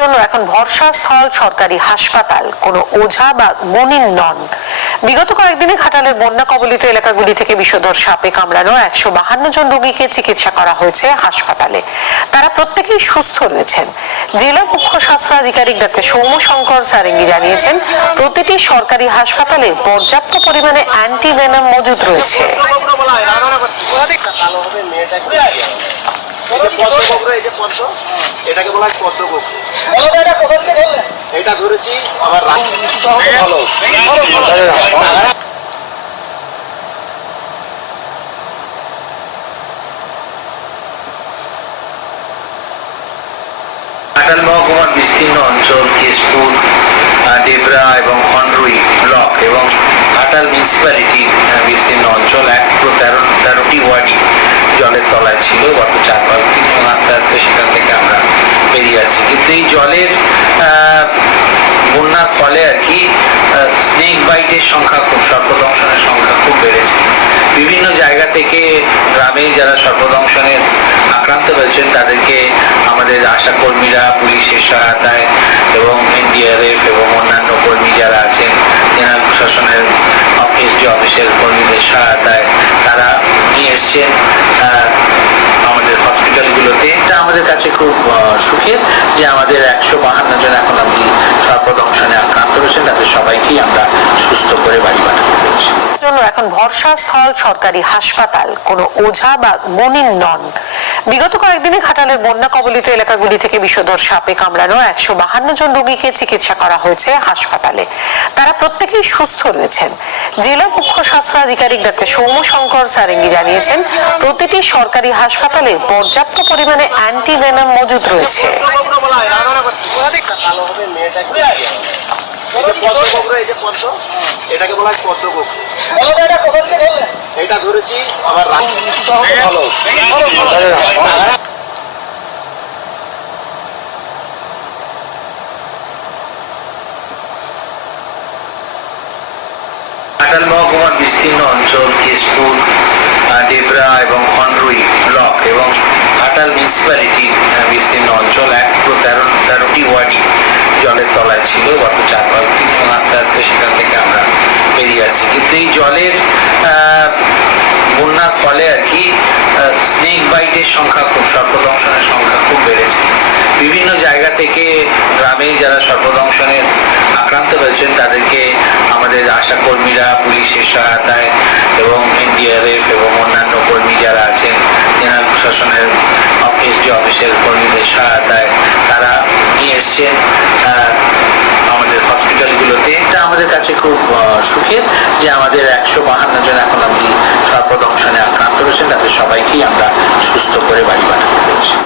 জন্য এখন ভরসাস্থল সরকারি হাসপাতাল, কোনো ওঝা বা গুণিন নন। বিগত কয়েকদিনে ঘাটালের বন্যা কবলিত এলাকাগুলি থেকে বিষধর সাপে কামড়ানো 152 জন রোগীকে চিকিৎসা করা হয়েছে হাসপাতালে। তারা প্রত্যেকেই সুস্থ রয়েছেন। জেলা মুখ্য স্বাস্থ্য আধিকারিক ডাক্তার সৌম্যশঙ্কর সারেঙ্গি জানিয়েছেন, প্রতিটি সরকারি হাসপাতালে পর্যাপ্ত পরিমাণে অ্যান্টিভেনাম মজুদ রয়েছে। এটাকে বলা হয় পদ্মগোপ। এটা ধরেছি আমার ঘাটাল মহকুমার বিস্তীর্ণ অঞ্চল কেশপুর, ডেবরা এবং খন্ডরুই ব্লক এবং ঘাটাল মিউনিসিপ্যালিটির বিস্তীর্ণ অঞ্চল 13টি ওয়ার্ডই জলের তলায় ছিল গত 4-5 দিন, এবং আস্তে আস্তে সেখান থেকে আমরা বেরিয়ে আসছি। কিন্তু এই জলের বন্যার ফলে আর কি স্নেক বাইটের সংখ্যা সর্পদংশনের সংখ্যা খুব বেড়েছে। বিভিন্ন জায়গা থেকে গ্রামে যারা সর্পদংশনের আক্রান্ত হয়েছেন তাদেরকে আমাদের আশা কর্মীরা পুলিশের সহায়তায় এবং এনডিআরএফ এবং অন্যান্য কর্মী যারা আছেন জেনারেল প্রশাসনের অফিসের কর্মীদের সহায়তায় তারা নিয়ে এসছেন আমাদের হসপিটালগুলোতে। এটা আমাদের কাছে খুব সুখের যে আমাদের 152 জন এখন অব্দি সর্পদংশনে আক্রান্ত হয়েছেন, তাদের সবাইকেই আমরা সুস্থ করে বাড়ি পাঠাতে পেরেছি। জন্য এখন ভরসাস্থল সরকারি হাসপাতাল, কোনো ওঝা বা গুণিন নন। বিগত কয়েকদিনে ঘাটালের বন্যা কবলিত এলাকাগুলি থেকে বিষধর সাপে কামড়ানো 152 জন রোগীকে চিকিৎসা করা হয়েছে হাসপাতালে। তারা প্রত্যেকেই সুস্থ রয়েছেন। জেলা মুখ্য স্বাস্থ্য আধিকারিক ডাক্তার সৌম্যশঙ্কর সারেঙ্গি জানিয়েছেন, প্রতিটি সরকারি হাসপাতালে পর্যাপ্ত পরিমাণে অ্যান্টিভেনাম মজুদ রয়েছে। এটাকে বলা হয় পদ্মগোপ। এটা ধরেছি আমার ঘাটাল মহকুমার বিস্তীর্ণ অঞ্চল কেশপুর, ডেবরা এবং খন্ডরুই ব্লক এবং ঘাটাল মিউনিসিপ্যালিটির বিস্তীর্ণ অঞ্চল 13টি ওয়ার্ডই জলের তলায় ছিল গত 4-5 দিন, এবং আস্তে আস্তে সেখান থেকে আমরা বেরিয়ে আসছি। কিন্তু এই জলের বন্যার ফলে আর কি স্নেক বাইটের সংখ্যা সর্পদংশনের সংখ্যা খুব বেড়েছে। বিভিন্ন জায়গা থেকে গ্রামে যারা সর্পদংশনের আক্রান্ত হয়েছেন তাদেরকে আমাদের আশা কর্মীরা পুলিশের সহায়তায় এবং এনডিআরএফ এবং অন্যান্য কর্মী যারা আছেন জেনারেল প্রশাসনের অফিসের কর্মীদের সহায়তায় তারা নিয়ে এসছেন আমাদের হসপিটালগুলোতে। এটা আমাদের কাছে খুব সুখের যে আমাদের 152 জন এখন অব্দি সর্পদংশনে আক্রান্ত হয়েছেন, তাদের সবাইকেই আমরা সুস্থ করে বাড়ি পাঠাতে পেরেছি।